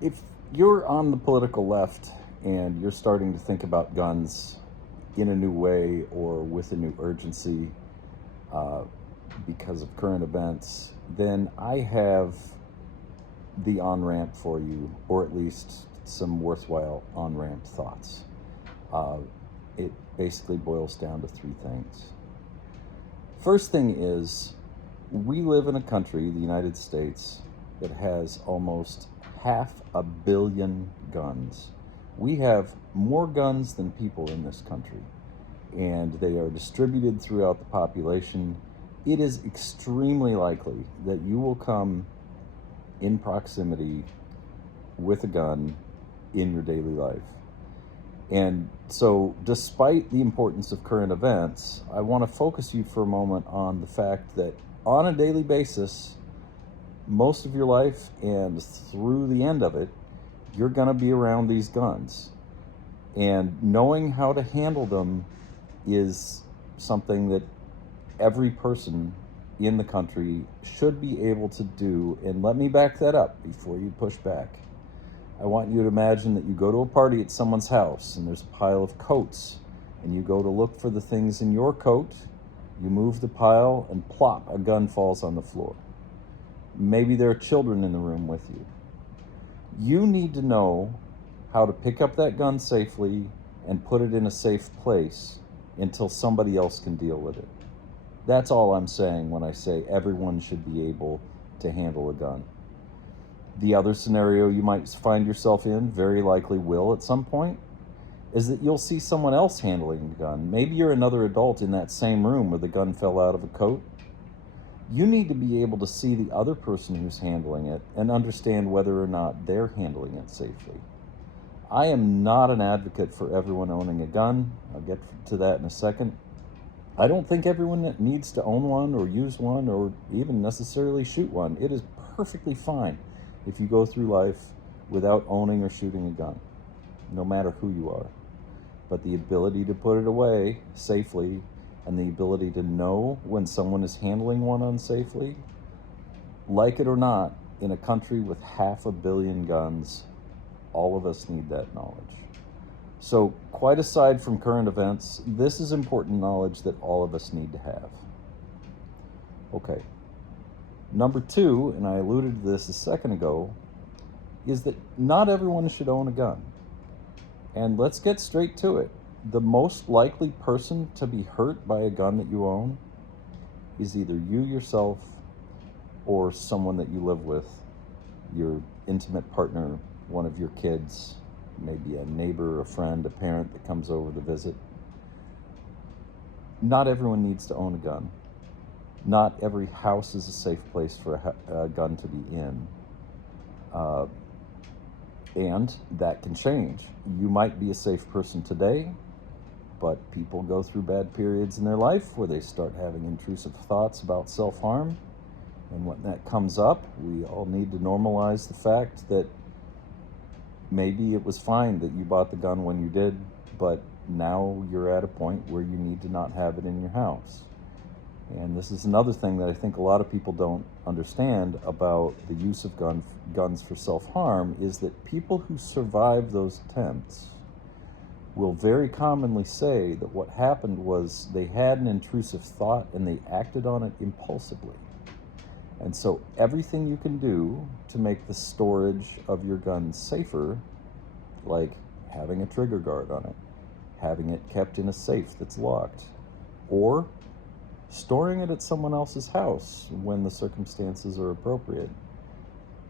If you're on the political left and you're starting to think about guns in a new way or with a new urgency uh, because of current events, then I have the on ramp for you, or at least some worthwhile on ramp thoughts. Uh, it basically boils down to three things. First thing is, we live in a country, the United States, that has almost 500 million guns. We have more guns than people in this country, and they are distributed throughout the population. It is extremely likely that you will come in proximity with a gun in your daily life. And so, despite the importance of current events, I want to focus you for a moment on the fact that on a daily basis, most of your life and through the end of it, you're going to be around these guns. And knowing how to handle them is something that every person in the country should be able to do. And let me back that up before you push back. I want you to imagine that you go to a party at someone's house and there's a pile of coats, and you go to look for the things in your coat. You move the pile and plop, a gun falls on the floor. Maybe there are children in the room with you. You need to know how to pick up that gun safely and put it in a safe place until somebody else can deal with it. That's all I'm saying when I say everyone should be able to handle a gun. The other scenario you might find yourself in, very likely will at some point, is that you'll see someone else handling a gun. Maybe you're another adult in that same room where the gun fell out of a coat. You need to be able to see the other person who's handling it and understand whether or not they're handling it safely. I am not an advocate for everyone owning a gun. I'll get to that in a second. I don't think everyone needs to own one or use one or even necessarily shoot one. It is perfectly fine if you go through life without owning or shooting a gun, no matter who you are. But the ability to put it away safely and the ability to know when someone is handling one unsafely, like it or not, in a country with 500 million guns, all of us need that knowledge. So, quite aside from current events, this is important knowledge that all of us need to have. Okay. Number two, and I alluded to this a second ago, is that not everyone should own a gun. And let's get straight to it. The most likely person to be hurt by a gun that you own is either you yourself or someone that you live with, your intimate partner, one of your kids, maybe a neighbor, a friend, a parent that comes over to visit. Not everyone needs to own a gun. Not every house is a safe place for a gun to be in. And that can change. You might be a safe person today, but people go through bad periods in their life where they start having intrusive thoughts about self-harm. And when that comes up, we all need to normalize the fact that maybe it was fine that you bought the gun when you did, but now you're at a point where you need to not have it in your house. And this is another thing that I think a lot of people don't understand about the use of guns for self-harm, is that people who survive those attempts will very commonly say that what happened was they had an intrusive thought and they acted on it impulsively. And so everything you can do to make the storage of your gun safer, like having a trigger guard on it, having it kept in a safe that's locked, or storing it at someone else's house when the circumstances are appropriate.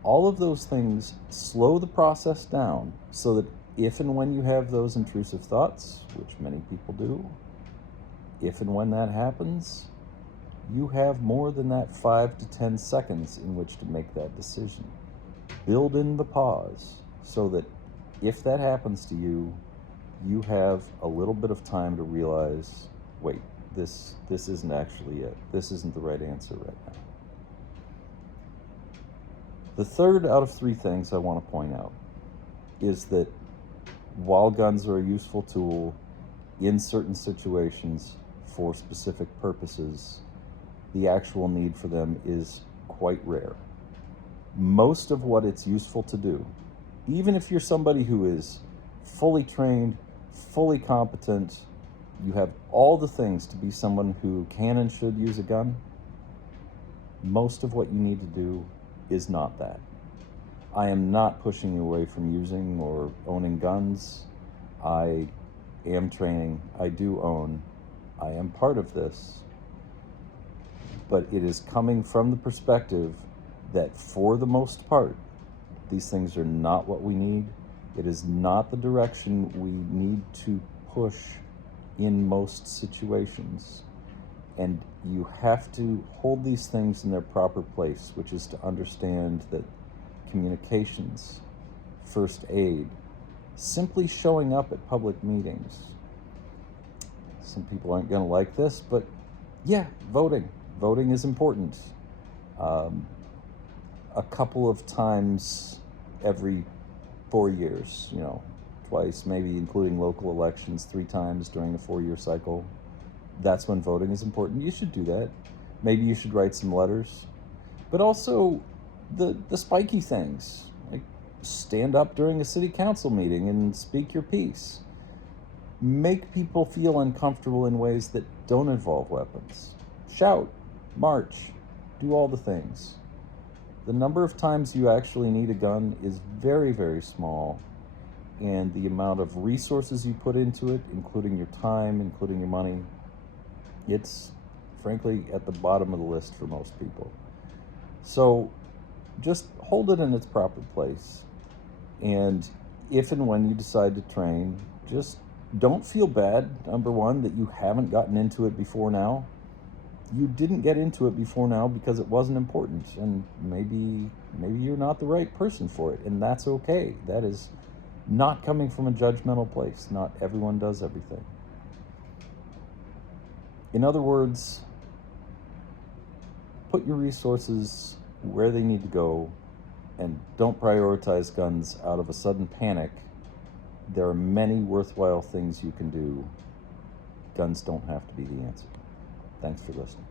All of those things slow the process down so that if and when you have those intrusive thoughts, which many people do, if and when that happens, you have more than that 5 to 10 seconds in which to make that decision. Build in the pause so that if that happens to you, you have a little bit of time to realize, wait, this isn't actually it. This isn't the right answer right now. The third out of three things I want to point out is that while guns are a useful tool in certain situations for specific purposes, the actual need for them is quite rare. Most of what it's useful to do Even if you're somebody who is fully trained, fully competent, you have all the things to be someone who can and should use a gun, most of what you need to do is not that. I am not pushing you away from using or owning guns. I am training. I do own. I am part of this. But it is coming from the perspective that for the most part, these things are not what we need. It is not the direction we need to push in most situations. And you have to hold these things in their proper place, which is to understand that communications, first aid, simply showing up at public meetings. Some people aren't going to like this, but yeah, voting. Voting is important. A couple of times every 4 years, twice, maybe including local elections, 3 times during the 4-year cycle. That's when voting is important. You should do that. Maybe you should write some letters. But also the spiky things, like stand up during a city council meeting and speak your piece. Make people feel uncomfortable in ways that don't involve weapons. Shout, march, do all the things. The number of times you actually need a gun is very, very small, and the amount of resources you put into it, including your time, including your money, it's frankly at the bottom of the list for most people. So just hold it in its proper place. And if and when you decide to train, just don't feel bad, number one, that you haven't gotten into it before now. You didn't get into it before now because it wasn't important, and maybe you're not the right person for it, and that's okay. That is not coming from a judgmental place. Not everyone does everything. In other words, put your resources where they need to go, and don't prioritize guns out of a sudden panic. There are many worthwhile things you can do. Guns don't have to be the answer. Thanks for listening.